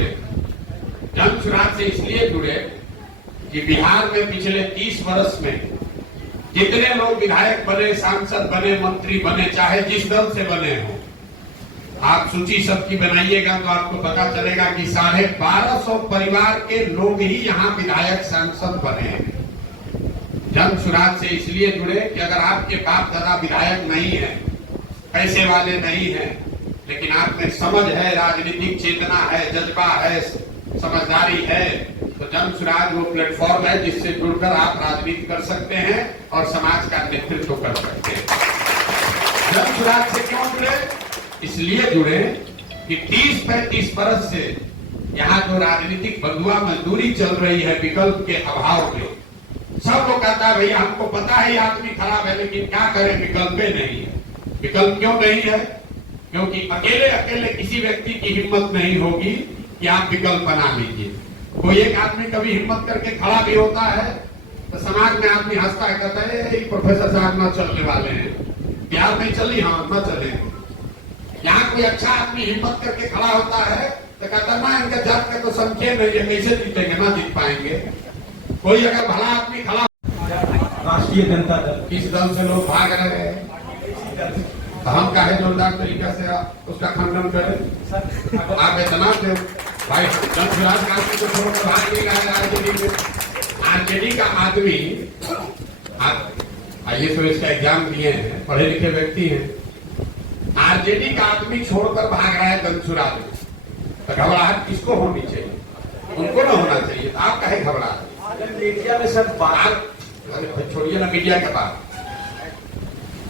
जुड़े, जन सुराज से इसलिए जुड़े कि बिहार में पिछले 30 वर्ष में जितने लोग विधायक बने, सांसद बने, मंत्री बने, चाहे जिस दल से बने हो, आप सूची सबकी बनाइएगा तो आपको पता चलेगा कि 1250 परिवार के लोग ही यहाँ विधायक सांसद बने हैं। जन सुराज से इसलिए जुड़े कि अगर आपके बाप दादा विधायक नहीं है, पैसे वाले नहीं है, लेकिन आप में समझ है, राजनीतिक चेतना है, जज्बा है, समझदारी है, तो जन सुराज वो प्लेटफॉर्म है जिससे जुड़कर आप राजनीति कर सकते हैं और समाज का नेतृत्व कर सकते हैं। जन सुराज से क्यों जुड़े? इसलिए जुड़े कि 30-35 वर्ष से यहाँ जो राजनीतिक बंधुआ मजदूरी चल रही है विकल्प के अभाव में, सब लोग कहता है भैया हमको पता है ये आदमी खराब है, लेकिन क्या करें, विकल्प नहीं है। विकल्प क्यों नहीं है? क्योंकि अकेले अकेले किसी व्यक्ति की हिम्मत नहीं होगी कि आप विकल्प बना लीजिए। कोई एक आदमी कभी हिम्मत करके खड़ा भी होता है तो समाज में आदमी हंसता है, कहता है प्रोफेसर साहब न चलने वाले हैं, बिहार नहीं चली, हाँ न चले। यहाँ कोई अच्छा आदमी हिम्मत करके खड़ा होता है तो कहता है ना इनका जात का तो संख्या नहीं है, कैसे जीतेंगे, ना जीत पाएंगे। कोई अगर भला आदमी खड़ा, राष्ट्रीय जनता दल, इस दल से लोग भाग रहे हैं, तो हम काहे जोरदार तरीके से उसका खंडन करें? आप इतना थे भाई, जन सुराज का आदमी को छोड़कर भाग नहीं रहा है आरजेडी में। आरजेडी का आदमी, आइए तो इसका एग्जाम दिए हैं, पढ़े लिखे व्यक्ति हैं, आरजेडी का आदमी छोड़कर भाग रहा है जन सुराज में, तो घबराहट किसको होनी चाहिए? उनको ना होना चाहिए। आप काहे घबरा? मीडिया में सब बात, छोड़िए ना मीडिया के बात,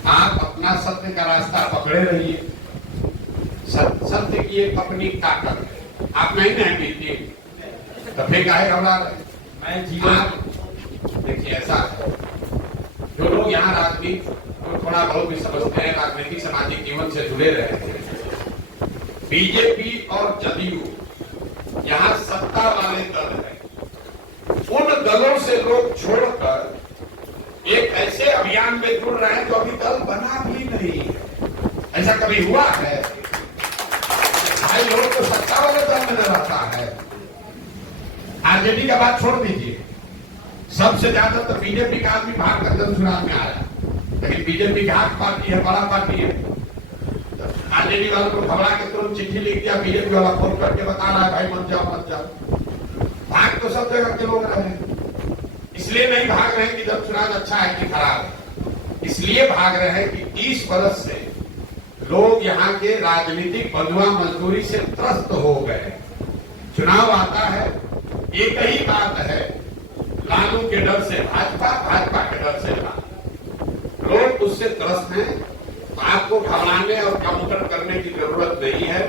आप अपना सत्य का रास्ता पकड़े रहिए। सत्य की एक अपनी ताकत है, आप नहीं ना बीती तो फिर काहे घबरा रहे? मैं जीवन देखिए ऐसा है, जो लोग यहाँ राजनीति तो थोड़ा बहुत भी समझते हैं, राजनीतिक सामाजिक जीवन से जुड़े रहे हैं, बीजेपी और जदयू यहाँ सत्ता वाले दल है, उन दलों से लोग छोड़कर एक ऐसे अभियान में जुड़ रहे हैं जो अभी दल बना भी नहीं है। ऐसा कभी हुआ है? भाई लोग तो सत्ता वाले दल में रहता है। आरजेडी का बात छोड़ दीजिए, सबसे ज्यादा तो बीजेपी का आदमी भाग कर जन सुराज में आया, लेकिन बीजेपी की हाथ पार्टी है, बड़ा पार्टी है। आरजेडी वालों को घबरा के तुरंत चिट्ठी लिख दिया, बीजेपी वाला फोन करके बता रहा है भाई मत जाओ मत जाओ। भाग तो सब जगह के लोग रहे, इसलिए नहीं भाग रहे कि जन सुराज अच्छा है कि खराब है, इसलिए भाग रहे हैं कि 30 वर्ष से लोग यहाँ के राजनीतिक बंधुआ मजदूरी से त्रस्त हो गए। चुनाव आता है, एक ही बात है, लालू के डर से भाजपा, भाजपा के डर से लालू, लोग उससे त्रस्त हैं। तो आपको घबराने और काउंटर करने की जरूरत नहीं है,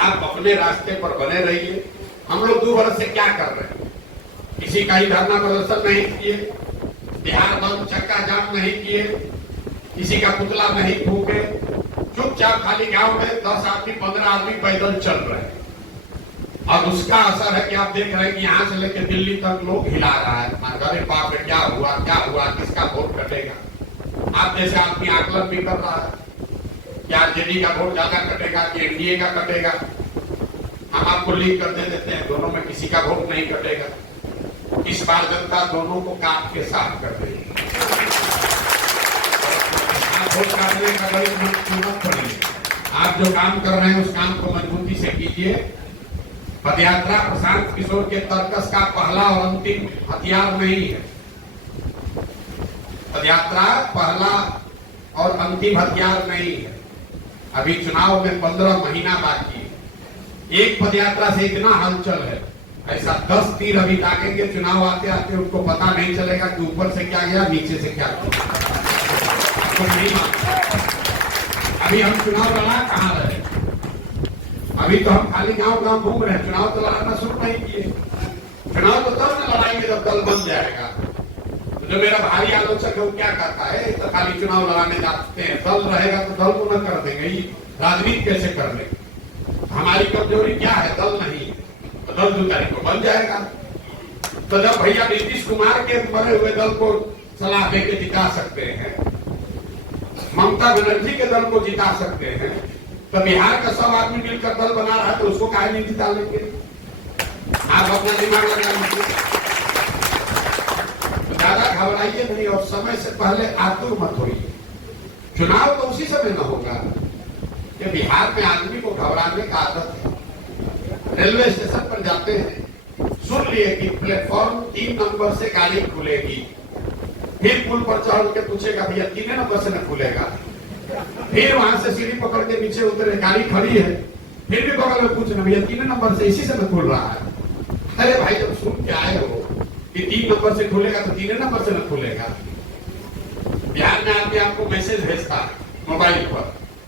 आप अपने रास्ते पर बने रहिए। हम लोग 2 वर्ष से क्या कर रहे हैं? किसी का ही धरना प्रदर्शन नहीं किए, बिहार बंद चक्का जाम नहीं किए, किसी का पुतला नहीं फूके, चुपचाप खाली गांव में 10 आदमी 15 आदमी पैदल चल रहे हैं। और उसका असर है कि आप देख रहे हैं कि यहाँ से लेकर दिल्ली तक लोग हिला रहा है, अरे बाप रे क्या हुआ, किसका वोट कटेगा। आप जैसे आदमी आकलन भी कर रहा है कि आरजेडी का वोट ज्यादा कटेगा कि एनडीए का कटेगा। हम आपको लीक कर देते हैं, दोनों में किसी का वोट नहीं कटेगा। इस बार जनता दोनों को काट के साफ कर देगी। वोट काटने का बड़ी कीमत पड़ी। आप जो काम कर रहे हैं उस काम को मजबूती से कीजिए। पदयात्रा प्रशांत किशोर के तर्कस का पहला और अंतिम हथियार नहीं है। पदयात्रा पहला और अंतिम हथियार नहीं है। अभी चुनाव में 15 महीना बाकी है। एक पदयात्रा से इतना हलचल है, ऐसा 10 तीर अभी दागेंगे, चुनाव आते आते उनको पता नहीं चलेगा कि ऊपर से क्या गया, नीचे से क्या गया। आपको नहीं मालूम। अभी हम चुनाव लड़ा कहाँ रहे? अभी तो हम खाली गांव गांव घूम रहे हैं, चुनाव तो लड़ाना शुरू नहीं किए। चुनाव तो तब न लड़ाएंगे जब दल बन जाएगा। तो जो मेरा भारी आलोचक है वो क्या करता है, तो खाली चुनाव लड़ाने जाते हैं, दल रहेगा तो दल को न कर देंगे, राजनीति कैसे कर लेंगे। हमारी कमजोरी क्या है? दल नहीं है, तो दल 2 तारीख को बन जाएगा। तो जब भैया नीतीश कुमार के मरे हुए दल को सलाह देके जिता सकते हैं, ममता बनर्जी के दल को जिता सकते हैं, तो बिहार का 100 आदमी मिलकर दल बना रहा है तो उसको काहे नहीं जिता लेंगे? आप अपना दिमाग लगा लीजिए। ज्यादा घबराइए नहीं और समय से पहले आतुर मत होइए। चुनाव तो उसी समय न होगा कि बिहार में आदमी को घबराने का आदत है। रेलवे स्टेशन पर जाते हैं, सुन लिए कि प्लेटफॉर्म 3 नंबर से गाड़ी खुलेगी, फिर पुल पर चढ़ के पूछेगा भैया 3 नंबर से न खुलेगा, फिर वहां से सीढ़ी पकड़ के नीचे उतरे, गाड़ी खड़ी है, फिर भी बगल में पूछना भैया 3 नंबर से इसी से न खुल रहा है। अरे भाई जब सुन के आए हो कि 3 नंबर से खुलेगा तो 3 नंबर से न खुलेगा। बिहार में आके आपको मैसेज भेजता है मोबाइल पर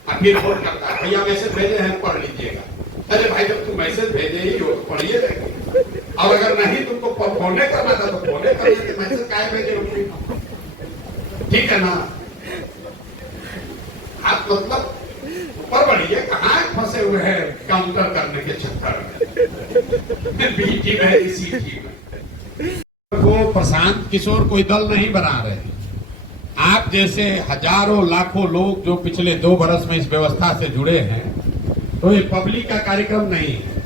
और फिर फोन करता है भैया मैसेज भेजे हैं पढ़ लीजिएगा। अरे भाई जब तुम मैसेज भेजे ही हो तो पढ़िए देंगे, और अगर नहीं तुमको फोने करना था तो फोने कर लेते, मैसेज काहे भेजे होंगे? ठीक है ना? आप मतलब ऊपर बढ़िए, कहाँ फंसे हुए हैं काउंटर करने के चक्कर में। बीटी में इसी में वो प्रशांत किशोर कोई दल नहीं बना रहे। आप जैसे हजारों लाखों लोग जो पिछले 2 बरस में इस व्यवस्था से जुड़े हैं, तो ये पब्लिक का कार्यक्रम नहीं है।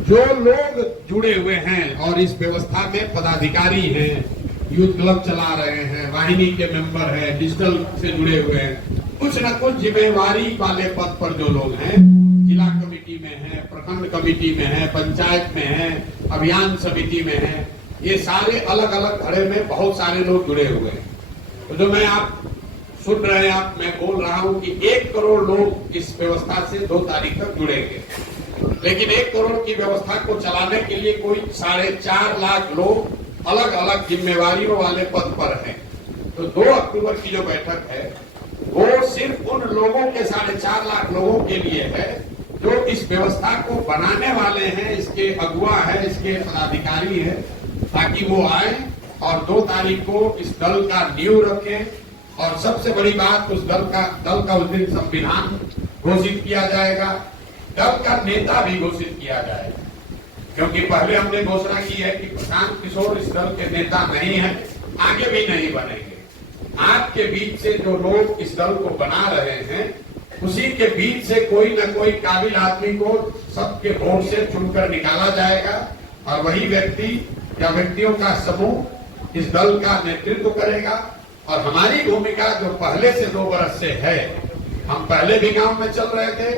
जो लोग जुड़े हुए हैं और इस व्यवस्था में पदाधिकारी हैं, यूथ क्लब चला रहे हैं, वाहिनी के मेंबर हैं, डिजिटल से जुड़े हुए हैं, कुछ न कुछ जिम्मेवारी वाले पद पर जो लोग हैं, जिला कमेटी में है, प्रखंड कमेटी में है, पंचायत में है, अभियान समिति में है, ये सारे अलग अलग धड़े में बहुत सारे लोग जुड़े हुए हैं। तो जो मैं आप सुन रहे हैं, मैं बोल रहा हूं कि 1 करोड़ लोग इस व्यवस्था से 2 तारीख तक जुड़ेंगे, लेकिन 1 करोड़ की व्यवस्था को चलाने के लिए कोई 4.5 लाख लोग अलग अलग जिम्मेवारियों वाले पद पर हैं। तो 2 अक्टूबर की जो बैठक है वो सिर्फ उन लोगों के 4.5 लाख लोगों के लिए है जो इस व्यवस्था को बनाने वाले हैं, इसके अगुआ है, इसके पदाधिकारी है, ताकि वो आए और 2 तारीख को इस दल का नींव रखें। और सबसे बड़ी बात, उस दल का उस दिन संविधान घोषित किया जाएगा, दल का नेता भी घोषित किया जाएगा, क्योंकि पहले हमने घोषणा की है कि प्रशांत किशोर इस दल के नेता नहीं है, आगे भी नहीं बनेंगे। आपके बीच से जो लोग इस दल को बना रहे हैं, उसी के बीच से कोई न कोई काबिल आदमी को सबके वोट से चुनकर निकाला जाएगा और वही व्यक्ति या व्यक्तियों का समूह इस दल का नेतृत्व करेगा। और हमारी भूमिका जो पहले से 2 बरस से है, हम पहले भी गांव में चल रहे थे,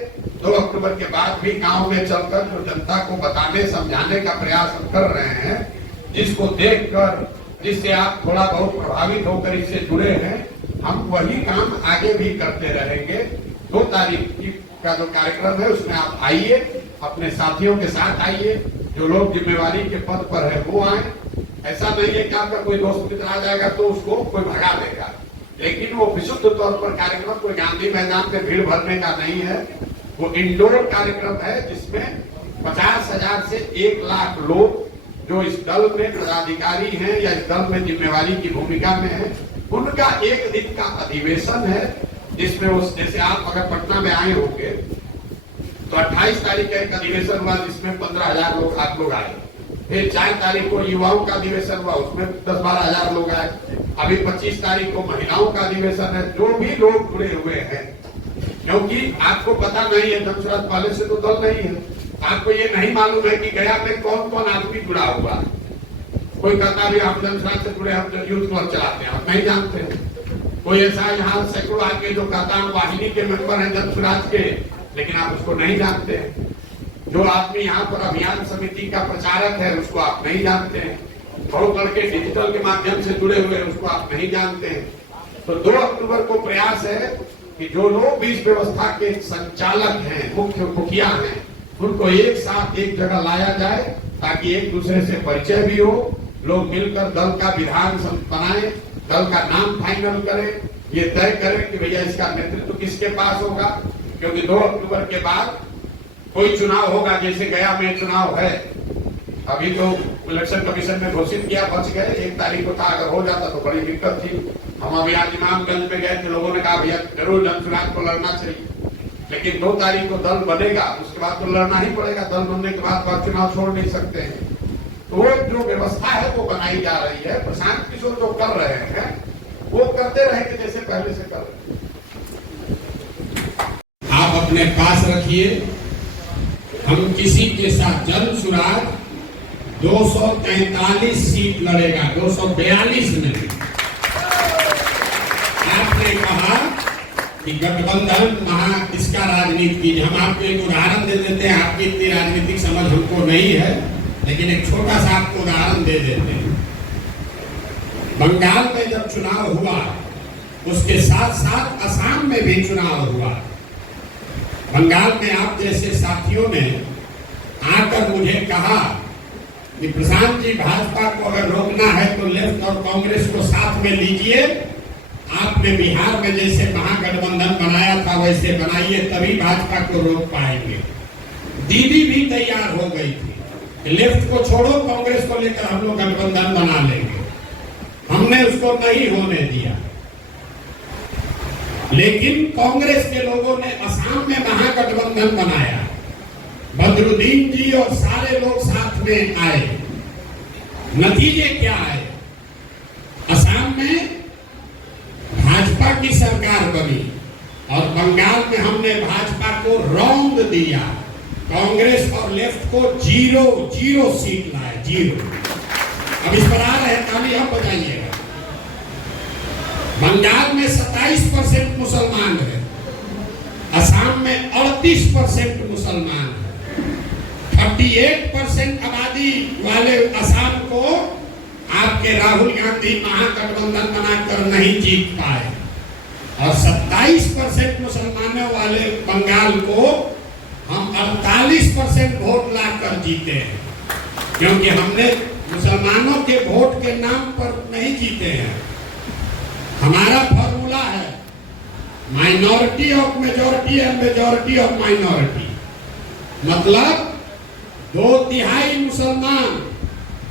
2 अक्टूबर के बाद भी गांव में चलकर जो जनता को बताने समझाने का प्रयास हम कर रहे हैं, जिसको देखकर, जिससे आप थोड़ा बहुत प्रभावित होकर इससे जुड़े हैं, हम वही काम आगे भी करते रहेंगे। 2 तारीख का जो कार्यक्रम है उसमें आप आइए, अपने साथियों के साथ आइए, जो लोग जिम्मेवारी के पद पर है वो आए। ऐसा नहीं है कि आपका कोई दोस्त मित्र आ जाएगा तो उसको कोई भगा देगा, लेकिन वो विशुद्ध तौर पर कार्यक्रम कोई गांधी मैदान में भीड़ भरने का नहीं है, वो इंडोर कार्यक्रम है जिसमें 50,000 से 1 लाख लोग जो इस दल में पदाधिकारी हैं या इस दल में जिम्मेवारी की भूमिका में है, उनका 1 दिन का अधिवेशन है, जिसमें जैसे आप अगर पटना में आए होंगे तो 28 तारीख का एक अधिवेशन हुआ जिसमें 15,000 लोग आप लोग आए, फिर 4 तारीख को युवाओं का अधिवेशन हुआ, उसमें 10-12 हजार लोग आए, अभी 25 तारीख को महिलाओं का अधिवेशन है। जो भी लोग जुड़े हुए हैं, क्योंकि आपको पता नहीं है, जनसुराज पहले से तो दल नहीं है, आपको ये नहीं मालूम है कि गया में कौन कौन आदमी जुड़ा हुआ है। कोई कहता भी हम जनसुराज से जुड़े, हम यूथ क्लब चलाते हैं, हम नहीं जानते। कोई ऐसा यहाँ सैकड़ों आके जो कहता हम वाहिनी के मेंबर हैं जनसुराज के, लेकिन आप उसको नहीं जानते हैं। जो आदमी यहाँ पर अभियान समिति का प्रचारक है उसको आप नहीं जानते हैं। बहुत लड़के डिजिटल के माध्यम से जुड़े हुए हैं, उसको आप नहीं जानते हैं। तो 2 अक्टूबर को प्रयास है कि जो लोग भी इस व्यवस्था के संचालक हैं, मुख्य मुखिया हैं, उनको एक साथ एक जगह लाया जाए ताकि एक दूसरे से परिचय भी हो, लोग मिलकर दल का विधान बनाए, दल का नाम फाइनल करें, ये तय करें कि भैया इसका नेतृत्व किसके पास होगा। क्योंकि 2 अक्टूबर के बाद कोई चुनाव होगा, जैसे गया में चुनाव है, अभी तो इलेक्शन कमीशन ने घोषित किया, बच गए, 1 तारीख को था, अगर हो जाता तो बड़ी दिक्कत थी। हम अभी आज इमामगंज में गए थे, लोगों ने कहा भैया जरूर जनसुराज को लड़ना चाहिए, लेकिन 2 तारीख को दल बनेगा, उसके बाद तो लड़ना ही पड़ेगा, दल बनने के बाद चुनाव छोड़ नहीं सकते हैं। तो वो जो व्यवस्था है वो बनाई जा रही है। प्रशांत किशोर जो कर रहे हैं वो करते रहेंगे जैसे पहले से कर रहे हैं। आप अपने पास रखिए। हम किसी के साथ जनसुराज 243 सीट लड़ेगा, 242 में। आपने कहा कि गठबंधन महा किसका राजनीति, हम आपको एक उदाहरण दे देते हैं। आपकी इतनी राजनीतिक समझ हमको नहीं है, लेकिन एक छोटा सा आपको उदाहरण दे देते हैं। बंगाल में जब चुनाव हुआ, उसके साथ साथ असम में भी चुनाव हुआ। बंगाल में आप जैसे साथियों ने आकर मुझे कहा कि प्रशांत जी, भाजपा को अगर रोकना है तो लेफ्ट और कांग्रेस को साथ में लीजिए। आपने बिहार में जैसे महागठबंधन बनाया था वैसे बनाइए, तभी भाजपा को रोक पाएंगे। दीदी भी तैयार हो गई थी, लेफ्ट को छोड़ो, कांग्रेस को लेकर हम लोग गठबंधन बना लेंगे। हमने उसको नहीं होने दिया, लेकिन कांग्रेस के लोगों ने असम में महागठबंधन बनाया। बदरुद्दीन जी और सारे लोग साथ में आए। नतीजे क्या आए? असम में भाजपा की सरकार बनी और बंगाल में हमने भाजपा को रौंद दिया। कांग्रेस और लेफ्ट को 0 सीट लाए, 0। अब इस पर आ रहे हैं, ताली आप बजाइएगा। बंगाल में 27% मुसलमान है, असम में 38% मुसलमान है। 38% आबादी वाले असम को आपके राहुल गांधी महागठबंधन बनाकर नहीं जीत पाए, और 27% मुसलमानों वाले बंगाल को हम 48% वोट लाकर जीते हैं। क्योंकि हमने मुसलमानों के वोट के नाम पर नहीं जीते हैं। हमारा फॉर्मूला है minority of majority and majority of minority. मतलब 2/3 मुसलमान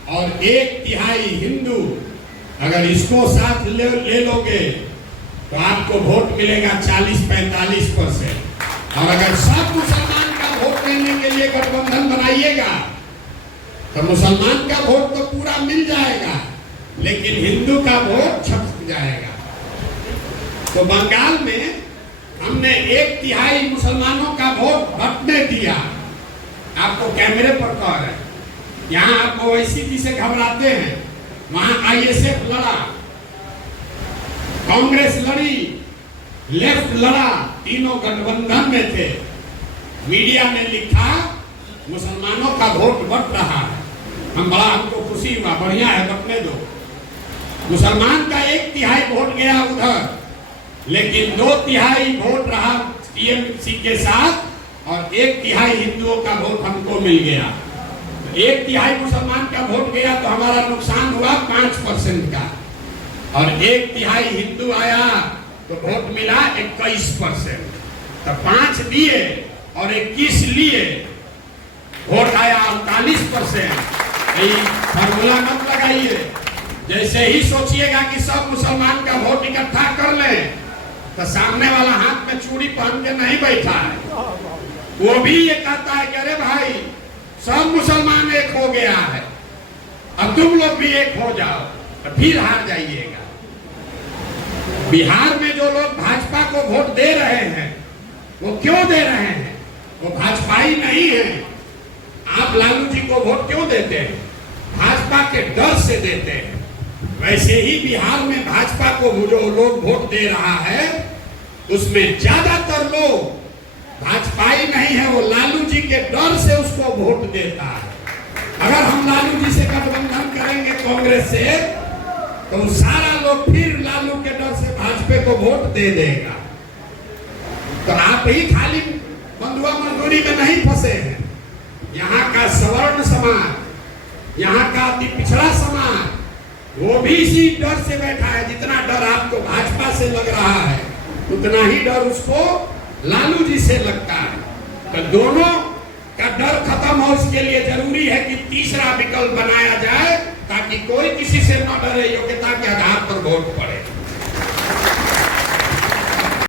और 1/3 हिंदू, अगर इसको साथ ले लोगे तो आपको वोट मिलेगा 40-45%। और अगर सब मुसलमान का वोट लेने के लिए गठबंधन बनाइएगा तो मुसलमान का वोट तो पूरा मिल जाएगा, लेकिन हिंदू का वोट छप जाएगा। तो बंगाल में हमने 1/3 मुसलमानों का वोट बंटने दिया। आपको कैमरे पर कह रहे हैं, यहाँ आप ओवैसी जी से घबराते हैं, वहां आईएसएफ लड़ा, कांग्रेस लड़ी, लेफ्ट लड़ा, तीनों गठबंधन में थे। मीडिया ने लिखा मुसलमानों का वोट बट रहा है। हमको खुशी हुआ, बढ़िया है, बटने दो। मुसलमान का 1/3 वोट गया उधर, लेकिन 2/3 वोट रहा टीएमसी के साथ, और 1/3 हिंदुओं का वोट हमको मिल गया। 1/3 मुसलमान का वोट गया तो हमारा नुकसान हुआ 5% का, और 1/3 हिंदू आया तो वोट मिला 21%। तो 5 दिए और 21 लिए, वोट आया 48%। फॉर्मूला मत लगाइए। जैसे ही सोचिएगा कि सब मुसलमान का वोट इकट्ठा कर ले, तो सामने वाला हाथ में चूड़ी पहन के नहीं बैठा है, वो भी ये कहता है कि अरे भाई सब मुसलमान एक हो गया है, अब तुम लोग भी एक हो जाओ, तो फिर हार जाइएगा। बिहार में जो लोग भाजपा को वोट दे रहे हैं, वो क्यों दे रहे हैं? वो भाजपाई नहीं है। आप लालू जी को वोट क्यों देते हैं? भाजपा के डर से देते हैं। वैसे ही बिहार में भाजपा को जो लोग वोट दे रहा है, उसमें ज्यादातर लोग भाजपाई नहीं है, वो लालू जी के डर से उसको वोट देता है। अगर हम लालू जी से गठबंधन करेंगे कांग्रेस से, तो सारा लोग फिर लालू के डर से भाजपा को वोट दे देगा। तो आप ही खाली बंधुआ मजदूरी में नहीं फंसे हैं। यहाँ का सवर्ण समाज, यहाँ का अति पिछड़ा समाज, वो भी इसी डर से बैठा है। जितना डर आपको भाजपा से लग रहा है, उतना ही डर उसको लालू जी से लगता है। तो दोनों का डर खत्म हो, इसके लिए जरूरी है कि तीसरा विकल्प बनाया जाए, ताकि कोई किसी से न डरे, योग्यता के आधार पर वोट पड़े।